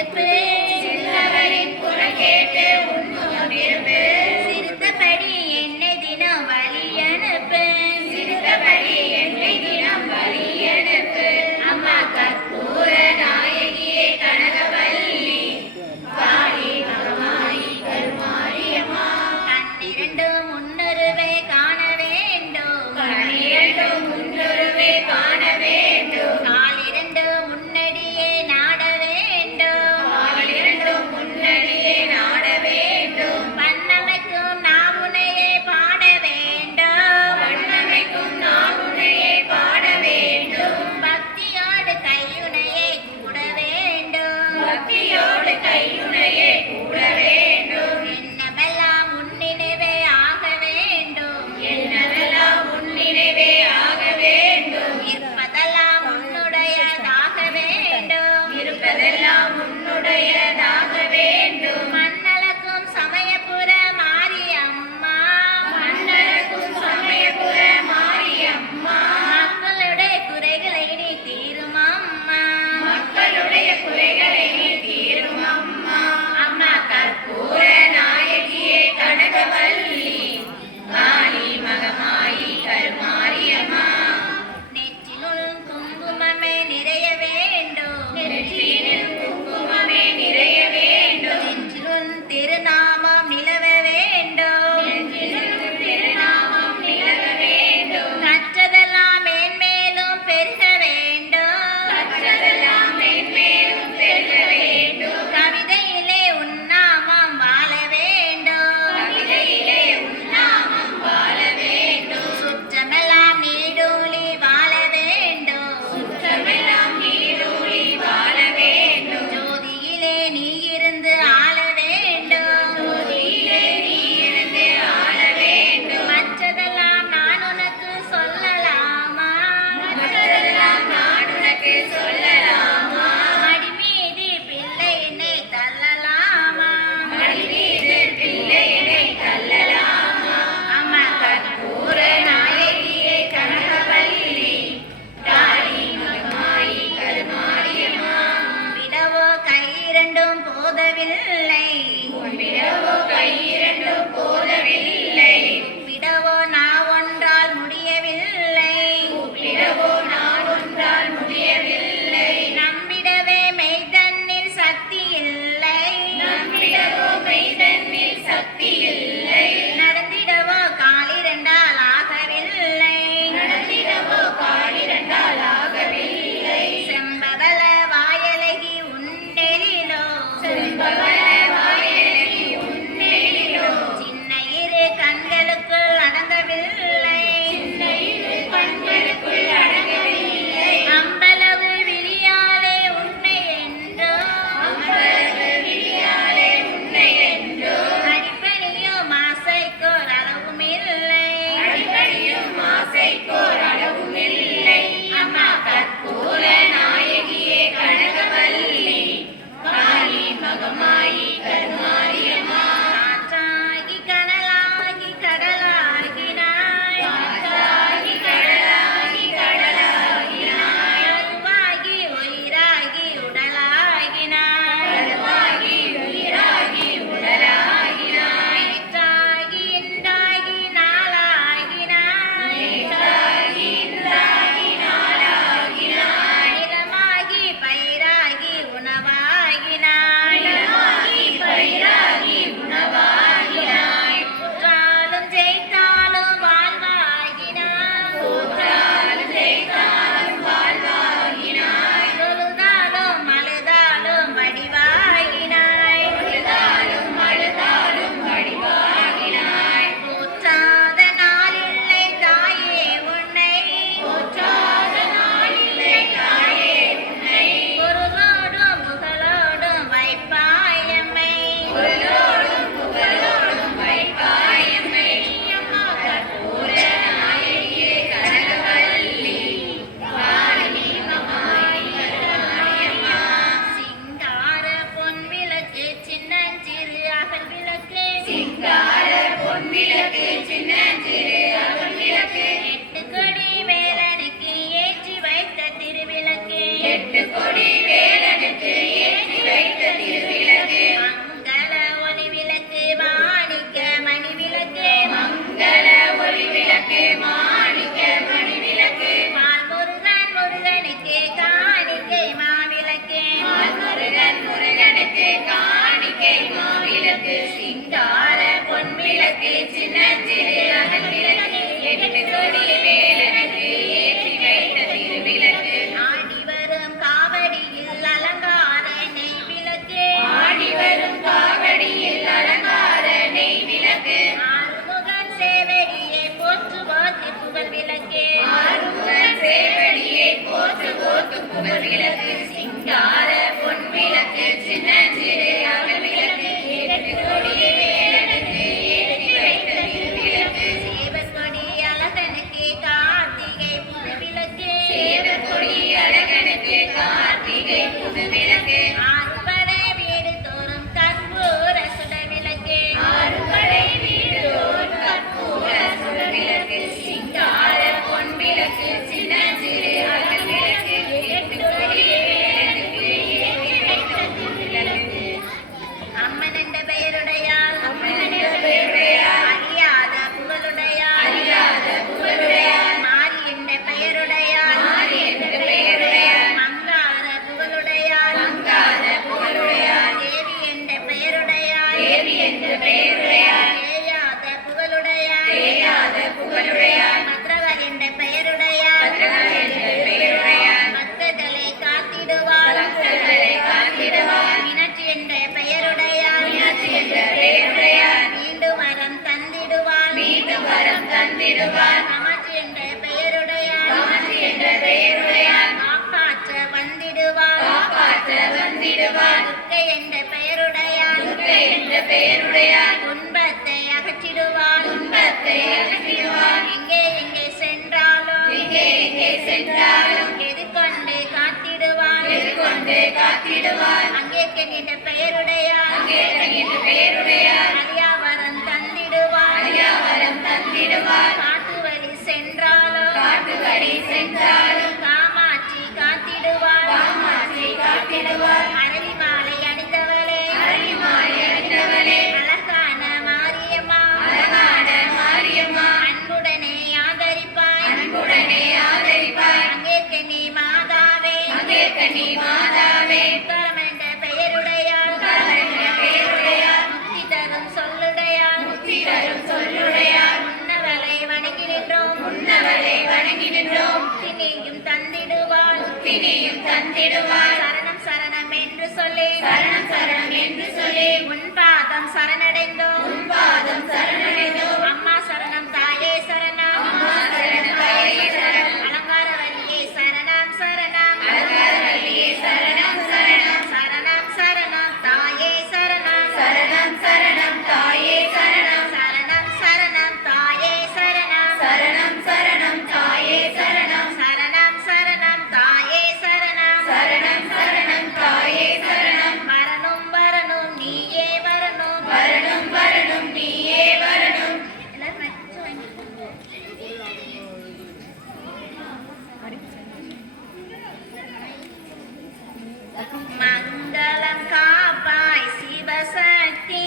நெருப்பு சின்னவரின் குரல் கேட்டு உன்முகம் திரும்பு சிரித்தபடி என்னை தினம் வழி அனுப்பு சிரித்தபடி என்னை தினம் வழி அனுப்பு அம்மா கற்பூர நாயகியே கனகவல்லி காளி மகமாயி கருமாரியம்மா கண்ணிரண்டு முன்னுருவை காண வேண்டும் கண்ணிரண்டும் முன்னுருவே காண வேண்டும் காலிரண்டு முன்னடியே நாட வேண்டும் காலிரண்டும் முன்னடியே நாட வேண்டும் பண்ணமைக்கும் நாம் உன்னையே பாட வேண்டும் வண்ணமைக்கும் நான் உன்னையே பாட வேண்டும் பக்தியோடு கையுனையே கூட வேண்டும் பக்தியோடு கையுனையே கூட வேண்டும் என்னவெல்லாம் முன்னினைவே ஆக வேண்டும் என்னவெல்லாம் முன்னினைவே ஆக வேண்டும் இருப்பதெல்லாம் உன்னுடையதாக வேண்டும் இருப்பதெல்லாம் உன்னுடையதாக வேண்டும் மண்ணளக்கும் சமயபுர மாரியம்மா மன்னனுக்கும் சமயபுர மாரியம்மா மக்களுடைய குறைகளை நீ தீரும் அம்மா மக்களுடைய குறைகளை நீ தீரும் அம்மா அம்மா கற்பூர நாயகியே கனகவல்லி காளி மகமாயி கருமாரியம்மா நெற்றினுள் குங்குமமே நிறைய வேண்டும் நெற்றியினில் குங்குமமே நிறைய வேண்டும் நெற்றினுள் திருநாமம் நிலவ வேண்டும் நெஞ்சினுள் திருநாமம் நிலவ வேண்டும் கற்றதெல்லாம் மேன்மேலும் பெருக வேண்டும் கற்றதெல்லாம் மேன்மேலும் பெருக வேண்டும் கவிதையிலே உன்னாமம் வாழ வேண்டும் கவிதையிலே உன்னாமம் வாழ வேண்டும் சுற்றமெல்லாம் நீடூழி வாழ வேண்டும் சுற்றமெல்லாம் நீடூழி வாழ வேண்டும் ஜோதியிலே நீ இருந்து ஆள வேண்டும் ஜோதியிலே நீ இருந்து ஆள வேண்டும் மற்றதெல்லாம் நான் உனக்கு சொல்லலாமா மற்றதெல்லாம் நான் உனக்கு சொல்லலாமா மடி மீது பிள்ளை என்னை தள்ளலாமா மடி மீது பிள்ளையினை தள்ளலாமா அம்மா கற்பூர நாயகியே கனகவல்லி காளி மகமாயி கருமாரியம்மா விடவோ கை இரண்டும் போதவில்லை விடவோ கையிரண்டும் போதவில்லை விடவோ நான் ஒன்றால் முடியவில்லை விடவோ நான் ஒன்றால் முடியவில்லை நம்பிடவே மெய்தன்னில் சக்தி இல்லை நம்பிடவோ மெய்தன்னில் சக்தி இல்லை நடந்திடவோ காலிரண்டால் ஆகவில்லை நடந்திடவோ காலிரண்டால் ஆகவில்லை செம்பவள வாயலகி உண்டெழிலோ செம்பவள வாயலகி உன்னெழிலோ சின்ன இரு கண்களுக்குள் அடங்கவில்லை சின்ன இரு கண்களுக்குள் அடங்கவில்லை அம்பளவு விழியாலே உண்மை என்றோ அம்பலகு விழியாலே உன்னை என்றோ அடிப்பணியும் ஆசைக்கோர் அளவும் இல்லை அடிப்படையும் ஆசைக்கோர் அளவும் இல்லை அம்மா கற்பூர நாயகியே கனகவல்லி காளி மகமாயி கருமாரியம்மா காற்றாகி கனலாகி கடலாகினாய் காற்றாகி கடலாகி கடலாகினாய் கருவாகி உயிராகி உடலாகினாய் கருவாகி உயிராகி உடலாகினாய் நேற்றாகி இன்றாகி நாளாகினாய் நேற்றாகி இன்றாகி நாளாகினாய் நிலமாகி பயிராகி உணவாகினாய் நிலமாகி பயிராகி உணவாகினாய் குற்றாலும் ஜெயித்தாலும் வாழ்வாகினாய் கூற்றாலும் ஜெயித்தாலும் வாழ்வாகினாய் தொழுதாலும் அழுதாலும் வடிவாகினாய் அழுதாலும் அழுதாலும் வடிவாகினாய் போற்றாத நாளில்லை தாயே உன்னை போற்றாத நாளில்லை தாயே உன்னை பொருளோடும் புகழோடும் வைப்பாயம்மை பொருளோடும் புகழோடும் வைப்பாயம்மை அம்மா கற்பூர நாயகியே கனகவல்லி காளி மகமாயி கருமாரியம்மா சிங்கார பொன் விளக்கு சின்னஞ்சிறு அகல் விளக்கு சிங்கார பொன் விளக்கு சின்னஞ்சிறு அகல் விளக்கு எட்டு கொடி வேலனுக்கு ஏற்றி வைத்த திருவிளக்கு எட்டு கொடி வேலனுக்கு ஏற்றி வைத்த மாவிளக்கு சிங்கார பொன் விளக்கு சின்னஞ்சிறு அகல் விளக்கு 8 கொடி வேலனுக்கு ஏற்றி வைத்த திருவிளக்கு ஆடி வரும் காவடியில் அலங்கார நெய் விளக்கு ஆடி வரும் காவடியில் அலங்கார நெய் விளக்கு ஆறுமுகன் சேவடியை போற்றுவோர்க்கு புகழ் விளக்கு ஆறுமுகன் சேவடியை போற்றுவோர்க்கு புகழ் விளக்கு சிங்கார பொன் விளக்கு சின்னஞ்சிறு அகல் விளக்கு 8 கொடி வேலனுக்கு ஏற்றி வைத்த திருவிளக்கு சேவற்கொடி அழகனுக்கு கார்த்திகை புது விளக்கு சேவற்கொடி அழகனுக்கு கார்த்திகை புது விளக்கு ஆறுபடை வீடு தோறும் கற்பூர சுடர் விளக்கு ஆறுபடை வீடுதோறும் கற்பூர சுடர் விளக்கு சிங்கார பொன் விளக்கு சின்னஞ்சிறு அகல் விளக்கு 8 கொடி வேலனுக்கு ஏற்றி வைத்த திருவிளக்கு அம்மன் என்ற பெயருடையாள் அம்மன் என்ற பெயருடையாள் அறியாத புகழுடையாள் அறியாத புகழுடையாள் மாரி என்ற பெயருடையாள் மாரி என்ற பெயருடையாள் மங்கார புகழுடையாள் மங்காத புகழுடையாள் தேவி என்ற பெயருடையாள் தேவி என்ற பெயருடையாள் தேயாத புகழுடையாள் தேயாத புகழுடையாள் பத்ரவள் என்ற பெயருடையாள் பத்ரவள் என்ற பெயருடையாள் பக்தர்களை காத்திடுவாள் பக்தர்களை காத்திடுவாள் மீனாட்சி என்ற பெயருடையாள் மீனாட்சி என்ற பெயருடையாள் மீண்டும் வரம் தந்திடுவாள் மீண்டும் வரம் தந்திடுவாள் காமாட்சி என்ற பெயருடையாள் காமாட்சி என்ற பெயருடையாள் காப்பாற்ற வந்திடுவாள் காப்பாற்ற வந்திடுவாள் துர்க்கை என்ற பெயருடையாள் துர்க்கை என்ற பெயருடையாள் துன்பத்தை அகற்றிடுவாள் துன்பத்தை அகற்றிடுவாள் எங்கே எங்கே சென்றாலும் எங்கே எங்கே சென்றாலும் எதிர்கொண்டு காத்திடுவாள் எதிர்கொண்டு காத்திடுவாள் அங்கே என்ற பெயருடையாள் அங்கேற்கன் என்ற பெயருடையாள் அரியாவரம் தந்திடுவாள் அரியாவரம் தந்திடுவாள் காட்டு வழி சென்றாலும் காட்டு வழி சென்றாலும் காமாட்சி காத்திடுவாள் காமாட்சி காத்திடுவாள் அரளி மாலை அணிந்தவளே அரளி மாலை அணிந்தவளே அழகான மாரியம்மா அழகான மாரியம்மா அன்புடனே ஆதரிப்பாய் அன்புடனே ஆதரிப்பாய் அங்கே நீ மாதாவே அங்கேற்கனி மாதாவே உத்தரம் என்ற பெயருடையாள் உத்தரம் என்ற பெயருடையாள் முக்தி தரும் சொல்லுடையாள் முக்தி தரும் சொல்லுடையாள் முன்னவளை வணங்கி நின்றோம் முன்னவளை வணங்கி நின்றோம் முக்தி நீயும் தந்திடுவாள் முக்தினியும் தந்திடுவாள் சரணம் சரணம் என்று சொல்லி சரணம் சரணம் என்று சொல்லி உன் பாதம் சரணடைந்தோம் உன் பாதம் சரணடைந்தோம் அம்மா சரணம் தாயே சரணம் அம்மா சரணம் தாயே சரணம் அலங்காரவல்லியே சரணம் சரணம் அலங்காரவல்லியே சரணம் சரணம் சரணம் சரணம் தாயே சரணம் சரணம் சரணம் தாயே சரணம் சரணம் சரணம் தாயே சரணம் சரணம் சரணம் தாயே சரணம் சரணம் சரணம் தாயே சரணம் சரணம் சரணம் தாயே சரணம் வரணும் வரணும் நீயே வரணும் வரணும் வரணும் நீயே வரணும் எல்லாரும் வச்சு வாங்கிக்கோங்க. மங்களம் காப்பாய் சிவசக்தி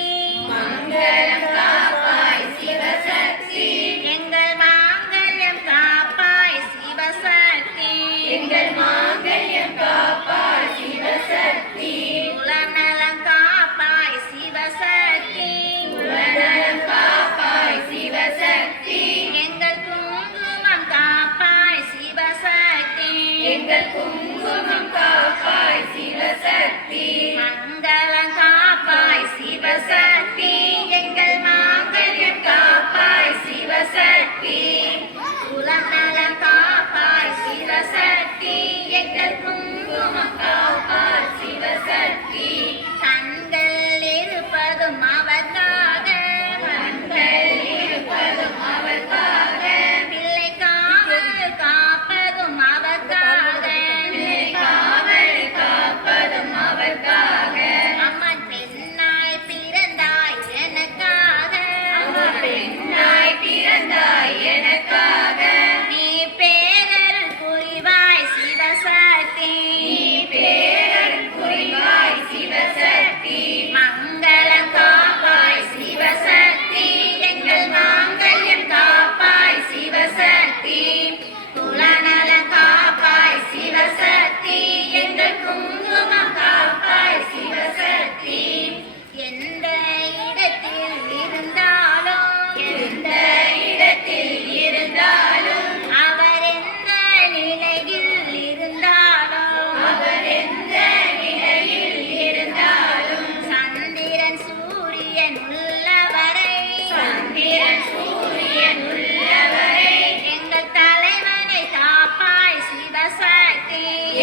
மங்களம் காப்பாய் சிவசக்தி எங்கள் மாங்கல்யம் காப்பாய் சிவசக்தி எங்கள் மாங்கல்யம் காப்பாய் சிவசக்தி உலநலம் காப்பாய் சிவசக்தி உலகம் காப்பாய் சிவசக்தி எங்கள் குங்குமம் காப்பாய் சிவசக்தி எங்கள் குங்குமம் காப்பாய் சிவசக்தி மங்களம் காப்பாய் சிவசக்தி எங்கள் மாங்கல்யம் காப்பாய் சிவசக்தி உலநலம் காப்பாய் சிவசக்தி எங்கள் குங்குமம் காப்பாய் சிவசக்தி கண்கள் இருப்பதும் அவர்காக கண்கள் இருப்பதும் அவர்க்காக பிள்ளை காவல் காப்பதும் அவர்காக காவல் காப்பதும் அவர்க்காக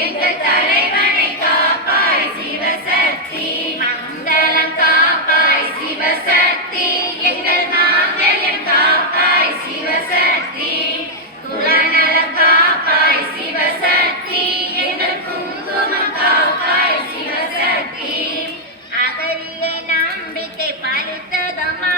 எங்கள் தலைவனை காப்பாய் சிவசக்தி மங்களம் காப்பாய் சிவசக்தி எங்கள் மாங்கல்யம் காப்பாய் சிவசக்தி குலநலம் காப்பாய் சிவசக்தி எங்கள் குங்குமம் காப்பாய் சிவசக்தி அகலியை நம்பிக்கை பலித்ததம்மா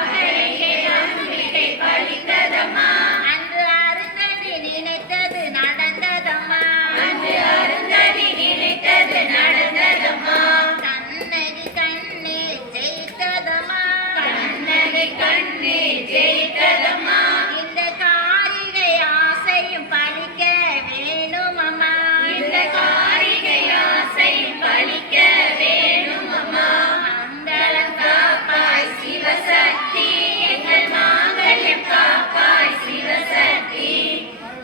அகலியை நம்பிக்கை பலித்ததம்மா அன்று அருந்ததி நினைத்தது நடந்ததம்மா அன்று அருந்ததி நினைத்தது நடந்ததம்மா கண்ணகி கண்ணே ஜெயித்ததம்மா கண்ணகி கண்ணே ஜெயித்ததம்மா இந்த காரிகை ஆசையும் பலிக்க வேணுமம்மா இந்த காரிகை ஆசையும் பலிக்க வேணும் அம்மா மங்களம் காப்பாய் சிவசக்தி எங்கள் மாங்கல்யம் காப்பாய் சிவசக்தி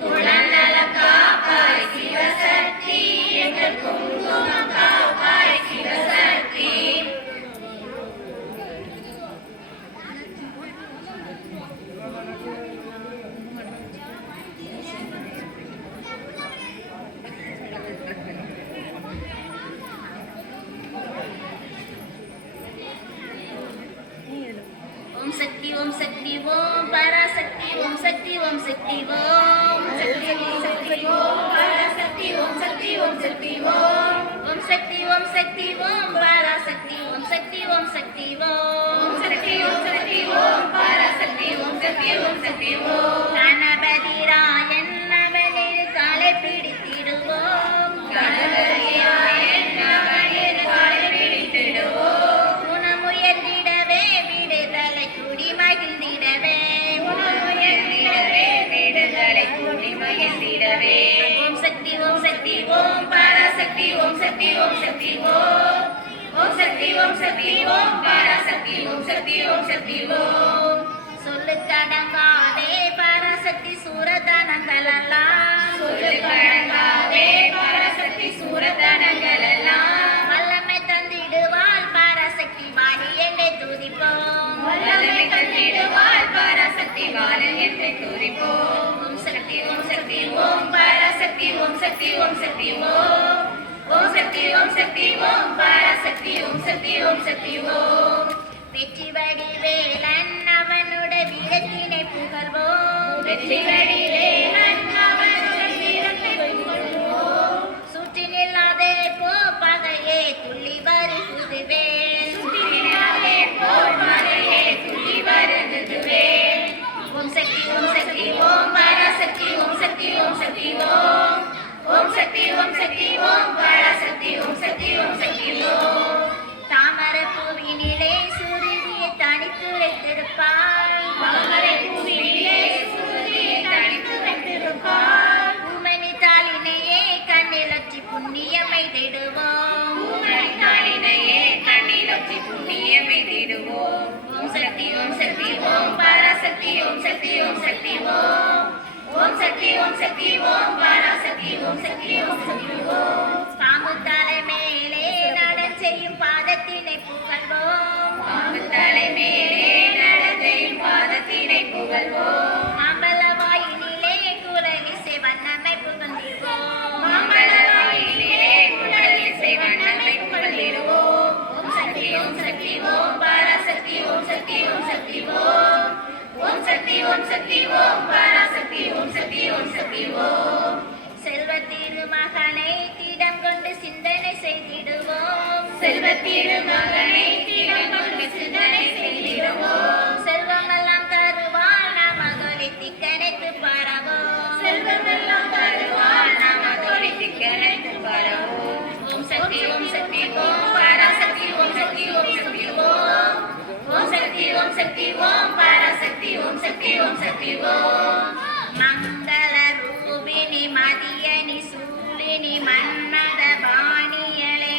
குலநலம் காப்பாய் சிவசக்தி எங்கள் குங்குமம் காப்பாய் சிவசக்தி ஓம் சக்தி ஓம் சக்தி ஓம் பராசக்தி ஓம் சக்தி ஓம் சக்தி ஓம் சக்தி ஓம் சக்தி ஓம் பராசக்தி ஓம் சக்தி ஓம் சக்தி ஓம் ஓம் சக்தி ஓம் சக்தி ஓம் பராசக்தி ஓம் சக்தி ஓம் சக்தி ஓம் ஓம் சக்தி ஓம் சக்தி ஓம் பராசக்தி ஓம் சக்தி ஓம் சக்தி ஓம் கணபதி ராயன் அவனில் காலை பிடித்திடுவோம் கணபதியாயன் அவனின் காலை பிடித்திடுவோம் குணமுயர்ந்திடவே விடுதலை குடி மகிழ்ந்திடவே உணர்வுயர்ந்திடவே விடுதலை கூடி மகிழ்ந்திடவே ஓம் சக்தி ஓம் சக்தி ஓம் பராசக்தி ஓம் சக்தி ஓம் சக்தி ஓம் ஓம் சக்தி ஓம் சக்தி ஓம் பராசக்தி ஓம் சக்தி ஓம் சக்தி ஓம் சொல்லு கடங்காதே பராசக்தி சூரதனங்களெல்லாம் சொல்லு கடங்காதே பராசக்தி சூரத்தனங்கள் எல்லாம் வல்லமை தந்திடுவாள் பராசக்தி வாடி என்னை துதிப்போம் வல்லமை தந்திடுவாள் பராசக்தி வாழன் என்று துதிப்போம் ஓம் சக்தி ஓம் சக்தி ஓம் பராசக்தி ஓம் சக்தி ஓம் சக்தி ஓம் ஓம் சக்தி ஓம் சக்தி ஓம் பராசக்தி ஓம் சக்தி ஓம் சக்தி ஓம் வெற்றி வடிவேலன் அவனுடைய வீரத்தினை புகழ்வோம் வெற்றி வடிவேலன் அவனுடைய வீரத்தை புகழ்வோம் சுற்றி நில்லாதே போ பகையே துள்ளி வருகுதுவே சுற்றினாலே போல் மலையே துள்ளி வருகுதுவே ஓம் சக்தி ஓம் சக்தி ஓம் பராசக்தி ஓம் சக்தி ஓம் சக்தி ஓம் ஓம் சக்தி ஓம் சக்தி ஓம் பராசக்தி ஓம் சக்தி ஓம் சக்தி ஓம் தாமரை பூவினிலே சுருதியை தனித்து வைத்திருப்பாள் தாமரை பூவிலே சூரியனை தனித்து வைத்திருப்பாள் பூமணி தாளினையே கண்ணிலற்றி புண்ணியமை திடுவோம் பூமணி தாளினையே கண்ணிலொற்றி புண்ணியமை திடுவோம் ஓம் சக்தி ஓம் சக்தி ஓம் பராசக்தி ஓம் சக்தி ஓம் சக்தி ஓம் ஓம் சக்தி ஓம் சக்தி ஓம் பராசக்தி ஓம் சக்தி ஓம் சக்தி ஓம் பாம்பு தலை மேலே நடன் செய்யும் பாதத்தினை புகழ்வோம் பாம்பு தலை மேலே நடந்தையும் பாதத்தினை புகழ்வோம் மாம்பழ வாயினிலே குரலிசை வண்ணமை புகழ்ந்திடுவோம் மாம்பழவாயிலே குழலிசை வண்ணமை புகழ்ந்திடுவோம் ஓம் சக்தி ஓம் சக்தி ஓம் பராசக்தி ஓம் சக்தி ஓம் சக்தி ஓம் ஓம் சக்தி ஓம் சக்தி ஓம் பராசக்தி ஓம் சக்தி ஓம் சக்தி ஓம் செல்வ திருமகனை திடம் கொண்டு சிந்தனை செய்திடுவோம் செல்வ திருமகனை திடம் கொண்டு சிந்தனை செய்திடுவோம் செல்வமெல்லாம் தருவாள் நமதொலி திக்கனைத்து பரவோம் செல்வமெல்லாம் தருவாள் நாம தோழி திக்கனைத்து பரவோம் ஓம் சக்தி ஓம் சக்தி ஓம் பராசக்தி ஓம் சக்தி ஓம் சக்தி ஓம் ஓம் சக்தி ஓம் சக்தி ஓம் பராசக்தி ஓம் சக்தி ஓம் சக்தி ஓம் மங்கள ரூபிணி மதியனி சூலினி மன்மத பாணியலே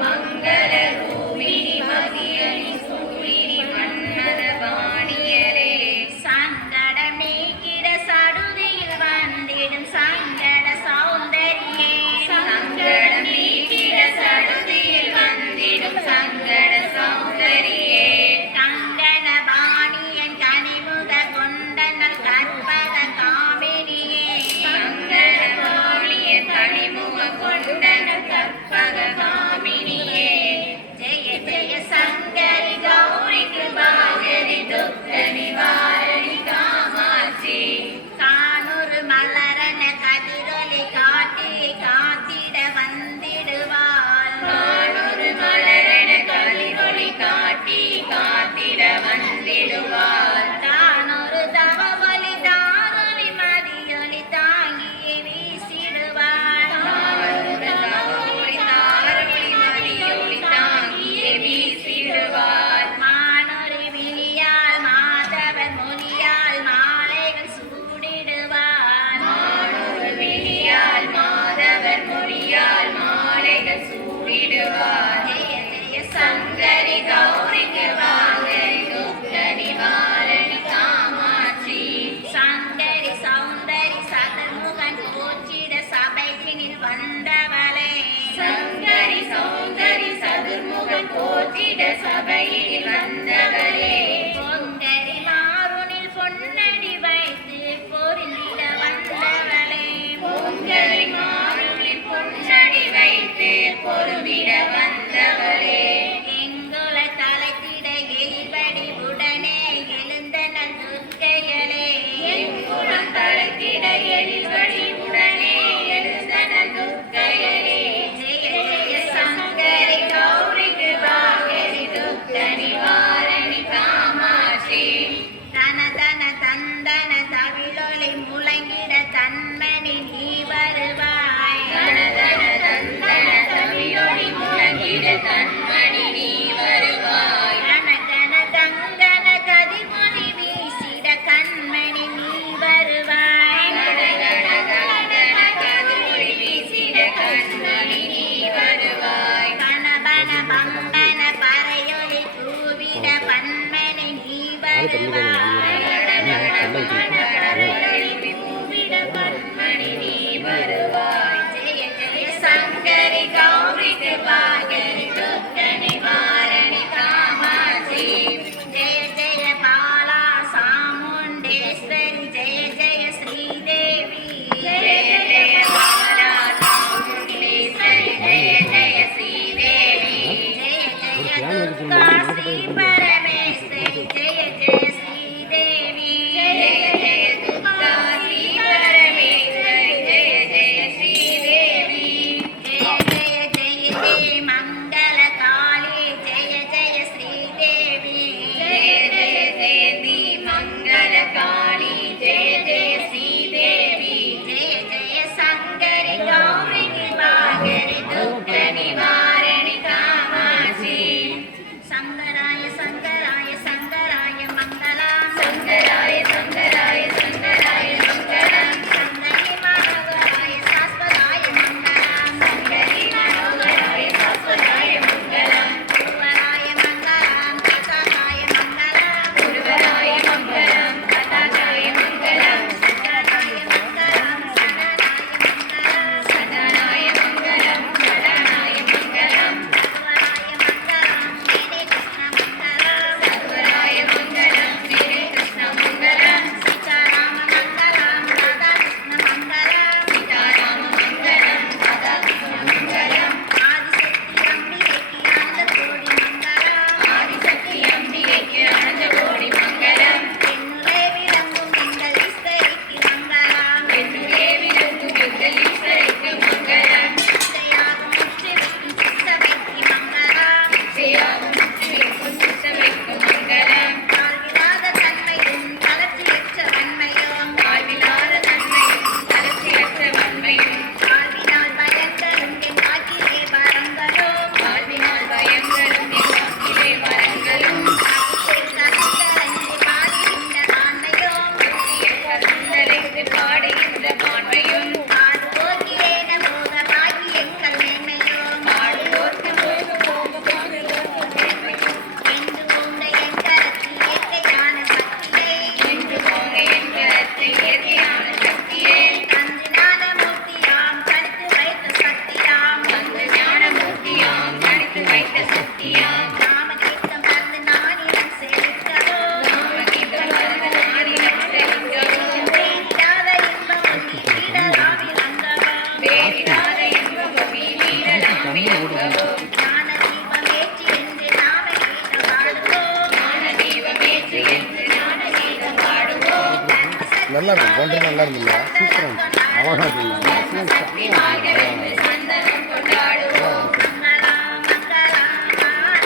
மங்கள ரூபிணி மதியனி சூழினி மன்மத வாணியரே சங்கடம் நீக்கிட சடுதியில் வந்திடும் சங்கட சௌந்தரியே சங்கடம் நீக்கிட சடுதியில் வந்திடும் சங்கட சௌந்தரியே கங்கண பாணியன் கனிமுக கொண்டனல் கற்பக காமினியே சங்கட வாணிய கனிமுக சபையில் வந்தவளே பொங்கரி மாறுனில் பொன்னடி வைத்து பொருந்திட வந்தவளே பொங்கரி மாறுவில் பொன்னடி வைத்து பொருந்திட வந்தவளே எங்குல தலைத்திட எரிபடி உடனே எழுந்தன துர்க்கைகளே எங்குளம் தலைத்திட எழில்வழி உடனே எழுந்தன துர்க்கையரே ஜெய ஜெய சங்கரி கௌரி கிருபாகரி துக்க நிவாரணி காமாட்சி தன தன தந்தன தவிழொலி முழங்கிட தன்மணி நீ வருவாய் தனதன தந்தன தமிழொளி முழங்கிட தன்மணி நீ வருவாய் கனகன கங்கன கதிமொழி வீசிட கண்மணி நீ வருவாய் கனகன கங்கன கதிரொளி வீசிட கண்மணி நீ வருவாய் கணபன பம்பன பறையொலி கூவிட பன்மணி நீ வருவாய் பூவிட கண்மணி நீ வருவாய் ஜெய ஜெய சங்கரி கௌரி கிருபாகரி துக்க நிவாரணி காமாட்சி ஜெய ஜெய பாலா சாமுண்டேஸ்வரி ஜெய ஜெய ஸ்ரீதேவி ஜெய ஜெய பாலா சாமுண்டீஸ்வரி ஜெய ஜெய ஸ்ரீதேவி ஜெய ஜெய துர்கா ஸ்ரீ பரமேஸ்வரி ஜெய ஜெய ஸ்ரீதேவி ஜெய ஜெய துர்கா ஸ்ரீ பரமேஸ்வரி ஜெய ஜெய ஸ்ரீதேவி ஜெய ஜெய ஜெய ஜெய மங்கள காளி ஜெய ஜெய ஸ்ரீதேவி ஜெய ஜெய ஜெயந்தி மங்கள காளி ஜெய ஜெய ஸ்ரீதேவி ஜெய ஜெய சங்கரி கௌரி கிருபாகரி துக்க நிவாரணி காமாட்சி சங்கராய சங்கராய சங்கராய மங்களம் சங்கராய சங்கராய சங்கராய மங்களம் சங்கரி மனோகராய சாஸ்வதாய மங்களம் சங்கரி மனோகராய சாஸ்வதாய மங்களம் குருவராய மங்களம் கேசாய மங்களம் குருவராய மங்களம் பதாகாய மங்களம் சங்கராய மங்களம் சரணாய சரணாய மங்களம் மங்களம் சரணாய மங்களம் குருவராய மங்களம் மேரே கிருஷ்ண மங்களம் சர்வராய மங்களம் மேரே கிருஷ்ண மங்களம் சீதாராம மங்களம் ராதா கிருஷ்ண மங்களம் சீதாராம மங்களம் ராதா கிருஷ்ண மங்களம் ஆதிசக்தி அம்பிகைக்கு ஆனந்த கோடி மங்களம் ஆதிசக்தி அம்பிகைக்கு அனந்த கோடி மங்களம் என்னுளே விளங்கும் எங்கள் ஈஸ்வரிக்கு மங்களம் என்னுடைய விளங்கும் எங்கள் ஈஸ்வரிக்கு மங்களம் இசையாகும் முற்றிருக்கும் சித்தவைக்கு மங்களம் இசையாகும் முற்றிருக்கும் சித்தவைக்கு மங்களம் வாழ்விலாத தன்மையும் தளர்ச்சியற்ற வன்மையும் வாழ்விலாத நன்மையும் தளர்ச்சியற்ற வன்மையும் வாழ்வினால் பயங்களும் என் வாக்கிலே வரங்களும் வாழ்வினால் பயங்களும் என் வாக்கிலே வரங்களும் கலைந்து பாடுகின்ற ஆண்மையும் கருந்தலைத்து பாடுகின்ற பான்மையும் பாடுவோர்க்கேன போக பாக்கியங்கள் மேன்மையும் பாடுவோர்க்கு என்று கொண்ட என் கரத்தில் இயற்கையான சக்தியே என்று போங்க என் கரத்தை இயற்கையான சக்தியே தந்து ஞானமூர்த்தியாம் தடுத்து வைத்த சக்தியாம் அந்த ஞானமூர்த்தியாம் தனித்து வைத்த சக்தியாம் நாமகீதம் தந்து நானிடம் செலுத்தவும் நாமகீதம் தந்த நாடினம் செலுத்தவும் வேறிடாத இன்பம் உன்னை வீடலாவில் அங்கவும் வேறிடாத இன்பம் நீ வீரலாம் விளங்கவும் ஞான தீபம் ஏற்றி என்று நாமகீதம் பாடுவோம் ஞான தீபமேற்று என்று ஞான கீதம் பாடுவோம் நல்லா இருக்கும் போன்ற நல்லா இருந்துல்ல சூப்பராக இருந்துச்சு அழகாக சக்தி வாழ்கவே